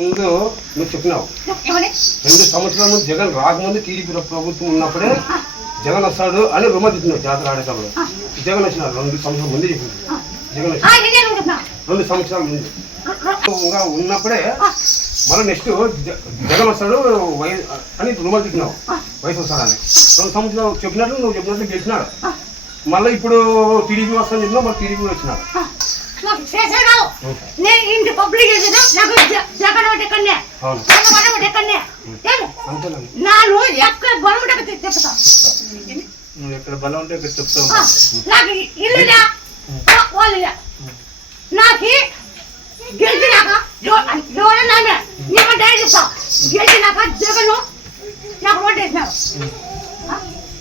ముందు నువ్వు చెప్పినావు. రెండు సంవత్సరాల ముందు జగన్ రాకముందు టీడీపీ ప్రభుత్వం ఉన్నప్పుడే జగన్ వస్తాడు అని రుమ తిట్టినావు జాతర ఆడేటప్పుడు. జగన్ వచ్చినాడు రెండు సంవత్సరాల ముందే చెప్పింది జగన్ రెండు సంవత్సరాల ముందు. ఉన్నప్పుడే మళ్ళీ నెక్స్ట్ జగన్ వస్తాడు అని రుమ తిట్టినావు వయసు వస్తాడని. రెండు సంవత్సరాలు చెప్పినట్లు నువ్వు చెప్పినట్లు గెలిచినాడు. మళ్ళీ ఇప్పుడు టీడీపీ వస్తాను చెప్పినా మళ్ళీ టీడీపీ వచ్చినాడు. నేను ఇంటి పబ్లిక్ నాకు జ- జగన్ ఒకటి ఎక్కడనే అవును జగన్ ఒకటి ఎక్కడనే ఏమి అంతేనండి నాను ఎక్కడ బలం ఉంటే చెప్తా నువ్వు ఎక్కడ బలం ఉంటే ఇక్కడ చెప్తావు ఆ, నాకు ఇల్లులే వాళ్ళే నాకు గెలిచినాక ఎవరన్నా నీకు డైరీ చెప్తా గెలిచినాక జగన్ నాకు ఓటేసినారు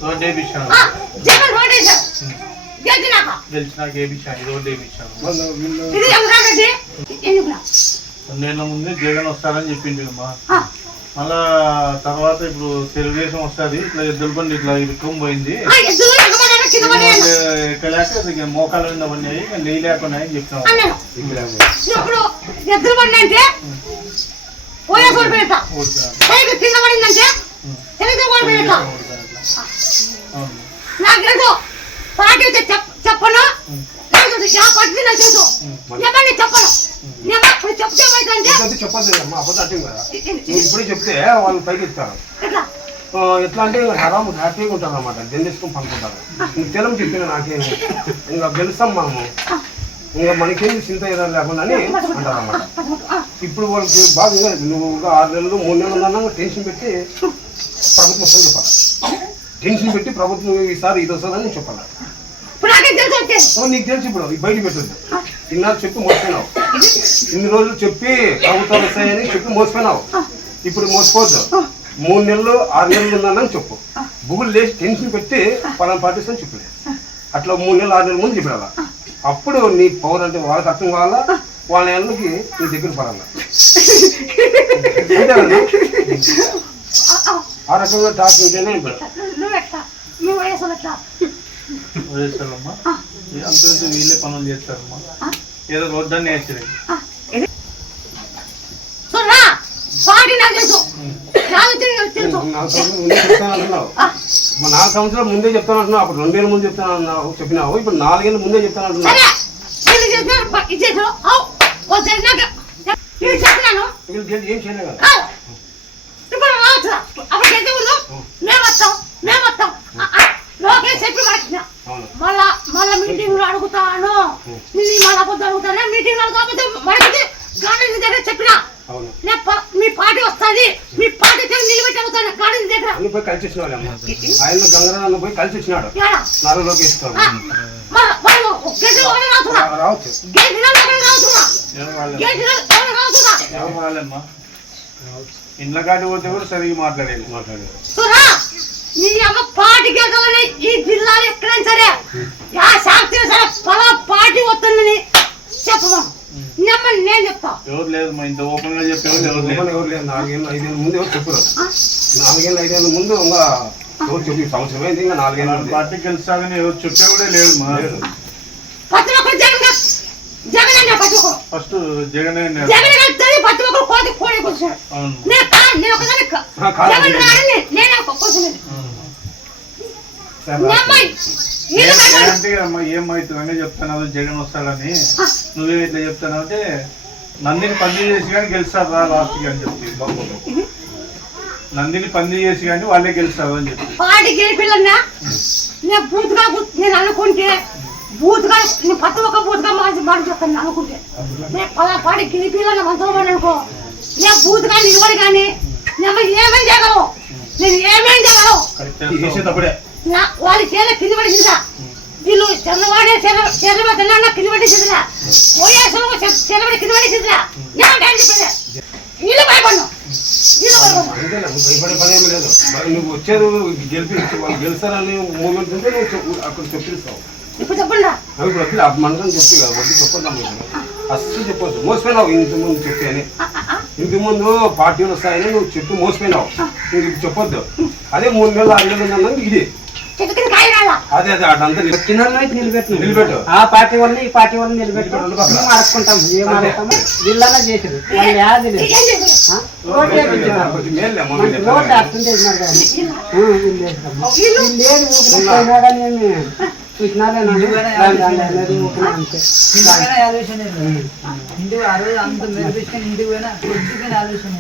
రోడ్ వేయించాను ఆ, జగన్ ఓటేశారు గెలిచినాక గెలిచినాక వేయించాను రోడ్ వేయించాను మళ్ళీ వీళ్ళు ఇది ఎంకరెడ్డి ఎందుకురా రెండేళ్ళ ముందే జగన్ వస్తారని చెప్పింది అమ్మా మళ్ళా తర్వాత ఇప్పుడు తెలుగుదేశం వస్తుంది ఇట్లా ఎద్దుల బండి ఇట్లా ఇరుక్కం పోయింది. కింద. ఎక్కలేక మోకాలు మీద పడినాయి నెయ్యి లేకుండా అని చెప్తున్నావు అన్నాను ఇక్కడ ఇప్పుడు ఎద్దులు పడినంటే పోయే కూడా పెడతా పైకి కింద పడిందంటే తెలిసి కూడా పెడతా అవును. నాకు తెలుసు. పార్టీ అయితే చెప్- చెప్పను చెప్పను? ఏమో ఇప్పుడు చెప్తే అమ్మా అబద్ధం అంటే కదా నువ్వు ఇప్పుడే చెప్తే వాళ్ళు పైకి ఇస్తారు ఎట్లా అంటే హరాము హ్యాపీగా ఉంటారు అనమాట గెలిచేసుకొని పనుకుంటారు నీకు తెలం చెప్పిన నాకేం ఇంకా గెలుస్తాం మనము ఇంకా మనకేం చింత ఏదో లేకుండా అని అంటారు అనమాట ఇప్పుడు వాళ్ళకి బాగా నువ్వు ఇంకా ఆరు నెలలు మూడు నెలలు ఉందన్నా టెన్షన్ పెట్టి ప్రభుత్వం వస్తుంది చెప్పాలి టెన్షన్ పెట్టి ప్రభుత్వం ఈసారి ఇది వస్తుందని చెప్పాలి నాకే తెలిసి ఇప్పుడు బయట పెట్టదు ఇన్నాళ్ళు చెప్పి మోసపోయినావు ఇన్ని రోజులు చెప్పి ప్రభుత్వాలు వస్తాయని చెప్పి మోసపోయినావు. ఇప్పుడు మోసపోవద్దు మూడు నెలలు ఆరు నెలలు ఉందని చెప్పు. బుగులు లేచి టెన్షన్ పెట్టి పలానా పార్టీస్ అని చెప్పలేదు అట్లా మూడు నెలలు ఆరు నెలల ముందు చెప్పాల అప్పుడు నీ పవర్ అంటే వాళ్ళకి అర్థం కావాలా? వాళ్ళ నెలలకి నీ దగ్గర పడాలా? ఆ. రకంగా టాక్ ఉంటేనే వీళ్ళే పనులు చేస్తారమ్మా? ఏదో రోడ్డని వేసేది. నాలుగు సంవత్సరాల ముందే ముందే చెప్తానంటున్నావు అప్పుడు రెండేళ్ళ ముందు చెప్తానన్నావు చెప్పినావు. ఇప్పుడు నాలుగేళ్ళ ముందే వీళ్ళు గెలిచి ఏం చేయలేదు మేము వస్తాం మేము వస్తాం చెప్పి మాట్లాడినా అవును. మళ్ళా మళ్ళా మీటింగ్లో అడుగుతాను. మళ్ళా మీటింగ్లో కాకపోతే మనకి గాంధీ దగ్గర చెప్పిన. అవును. నేను ప- మీ పార్టీ వస్తుంది. మీ పార్టీ దగ్గర నిలబెట్టి అడుగుతాను గాంధీ దగ్గర. అన్ని పోయి కలిసి ఆయన పోయి కలిసి వచ్చినాడు? నాలుగు లోకేష్ రావచ్చు. ఇండ్ల కాటి పోతే కూడా సరిగ్గా మాట్లాడేది. మాట్లాడారు నీ అమ్మ పార్టీ గెలవాలని ఈ జిల్లాలో ఎక్కడైనా సరే ఆ శాస్త్రి సరే పలా పార్టీ వస్తుందని చెప్పమా నమ్మని నేను చెప్తా. ఎవరు లేదు మా ఇంత ఓపెన్గా చెప్పేవాళ్ళు ఎవరు లేదు ఎవరు ఎవరు లేదు నాలుగేళ్ళు ఐదేళ్ళ ముందు ఎవరు చెప్పరు? నాలుగేళ్ళు ఐదేళ్ళ ముందు ఇంకా ఎవరు చెప్పి సంవత్సరం అయింది ఇంకా నాలుగేళ్ళు. పార్టీ గెలుస్తాగని ఎవరు చెప్పే కూడా లేదు మా. ఒక్కరు జగన్ జగన్ అన్న ఒక్కరు ఫస్ట్ జగన్ జగన్ ప్రతి ఒక్కరు కోటి కోడి నేను ఒకదాన్ని. జగన్ నేనే కూర్చున్నాను సరే, మీ అమ్మాయి వీళ్ళు భయపడరు. అంటే అమ్మా ఏమవుతుందని చెప్తున్నావు జగన్ వస్తాడని. నువ్వే ఇట్లా చెప్తున్నావు అంటే నందిని పంది చేసి కానీ గెలుస్తారు రా లాస్ట్ అని చెప్పి నందిని పంది చేసి కానీ వాళ్ళే గెలుస్తారు అని చెప్పి పార్టీ గెలిపిల్లన్నా? నేను బూత్గా నేను అనుకుంటే బూత్గా నేను ప్రతి ఒక్క బూత్గా మార్చి మార్చి చెప్తాను అనుకుంటే. నేను పలా పార్టీ గెలిపిల్లన్న మనసులో అనుకో. నేను బూత్గా నిలబడి కానీ నేను ఏమేం చేయగలవు నేను ఏమేం చేయగలవు చేసేటప్పుడే. నా వాళ్ళ చేల కింద పడి చిందా వీళ్ళు చంద్రబాబు చంద్రబాబు తెలంగాణ కింద పడి చిందా వైఎస్ఆర్ చంద్రబాబు కింద పడి చిందా నేను టైం చెప్పేది. వీళ్ళు భయపడ్ను. నువ్వు లేదు. వచ్చేది గెలిపి గెలుస్తారని మూమెంట్ ఉంటే నువ్వు అక్కడ చెప్పిస్తావు. ఇప్పుడు చెప్పండి ఇప్పుడు మనసుని చెప్పి వద్దు చెప్పొద్దాం అస్సలు చెప్పొద్దు. మోసపోయినావు ఇంత ముందు చెప్పి అని. ఇంత ముందు పార్టీలు వస్తాయని నువ్వు చెప్పి మోసపోయినావు. నువ్వు ఇప్పుడు చెప్పొద్దు. అదే మూడు నెలలు ఆరు నెలలు ఇది చెట్టు కింద కాయ రాలా ఆ అదే అదే అదంతా. నిలబెట్టు. ఆ పార్టీ వాళ్ళని ఈ పార్టీ వాళ్ళని నిలబెట్టు. మేము అడుక్కుంటాం ఏం అడుగుతాము వీళ్ళనే చేసారు వాళ్ళు యాది లేదు. ఎట్లా? అర్థం చేసినారు వీళ్ళు? వేసినారు. అంతే. ఆలోచన ఇంటికి ఆ రోజు అంత మెరిపించుకొని ఇంటికి పోయినా కొద్దిగా ఆలోచన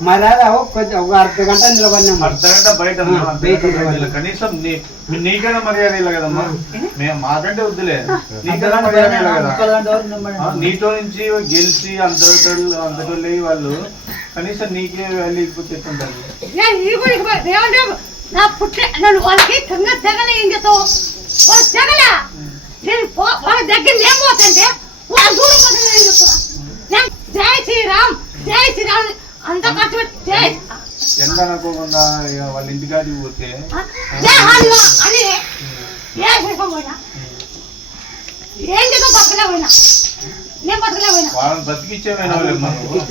మరి కొంచెం ఒక అర్ధ గంట నిలబడినాం మరి. అర్ధగంట బయట. కనీసం నీ నీకైనా మర్యాద ఇలా కదమ్మా. మేము మాకంటే వద్దులే. నీకైనా మర్యాద ఇలా కదా. గంట ఆ, నీతో నుంచి గెలిచి అంతటోళ్ళు అంతటోళ్ళు వాళ్ళు కనీసం నీకే వెళ్ళి ఇప్పుడు చెప్తుంటారు నేను దేవుడు నా పుట్టే నన్ను వాళ్ళకి తెగ తెగల చేస్తావు? వాళ్ళు దగ్గర ఏం పోతుంటే వాళ్ళ దూరం జై శ్రీరామ్ జై శ్రీరామ్ అంత జై ఎంత అనుకోకుండా ఇక వాళ్ళ ఇంటికాడికి పోతే జై అని ఏ చేసాం పోయినా? ఏం చేసాం బతకలే పోయినా? వాళ్ళని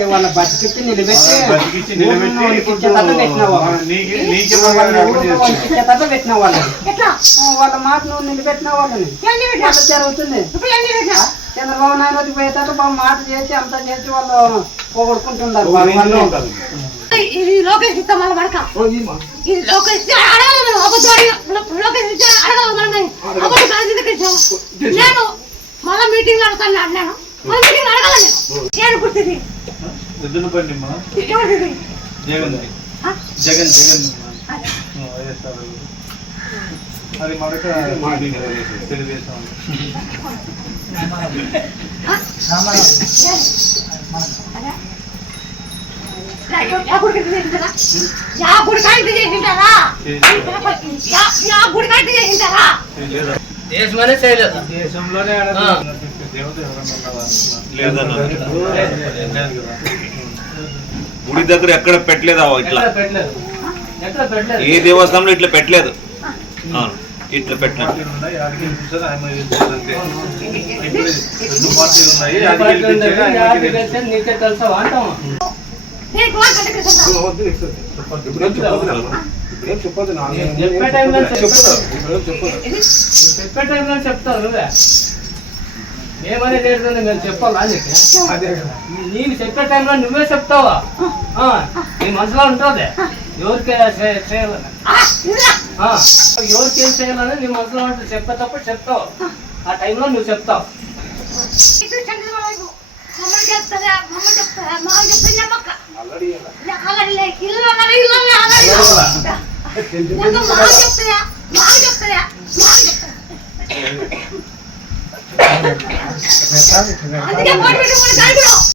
వాళ్ళ బతికిచ్చి నిలబెట్టి బతికిచ్చి నిలబెట్టి ఇప్పుడు నీకు నీకే వాళ్ళని ఆ, వాళ్ళ మాట నువ్వు నిలబెట్టినావు వాళ్ళని. జరుగుతుంది. చంద్రబాబు నాయుడు పోయేటట్టు బాగా మాట చేసి అంతా చేసి వాళ్ళు పోగొట్టుకుంటున్నారు వాళ్ళ వాళ్ళు. ఇది లోకేష్ ఇస్తాం ఓ, ఈమా. ఇది లోకేష్ ఇస్తే అడగాలి మనం. అబద్ధం అడిగి లోకేష్ ఇస్తే అడగాలి మనం. కానీ అబద్ధం కాదు ఎందుకు ఇచ్చాము? నేను మళ్ళీ మీటింగ్ అడతాను అన్నాను ఎద్దుల బండి జగన్? జగన్. జగన్ అదే. మరొక తెలుగుదేశం దేశమనే చేయలేదు? దేశంలోనే లేదన్న. గుడి దగ్గర ఎక్కడ పెట్టలేదు ఇట్లా. ఏ దేవస్థానంలో ఇట్లా పెట్టలేదు. అవును ఇట్లా. నేను చెప్పే టైంలో. చెప్పే ఏమని లేదు మేము చెప్పాలా నీకు అదే. నేను చెప్పే టైంలో నువ్వే చెప్తావా? నీ మనసులో ఉంటుంది. ఎవరికి చేయాలని ఎవరికి ఏం చేయాలని నీ మనసులో ఉంటుంది చెప్పేటప్పుడు చెప్తావు. ఆ. టైంలో నువ్వు చెప్తావు. చెప్తారా? ¡Ah, te voy a poner un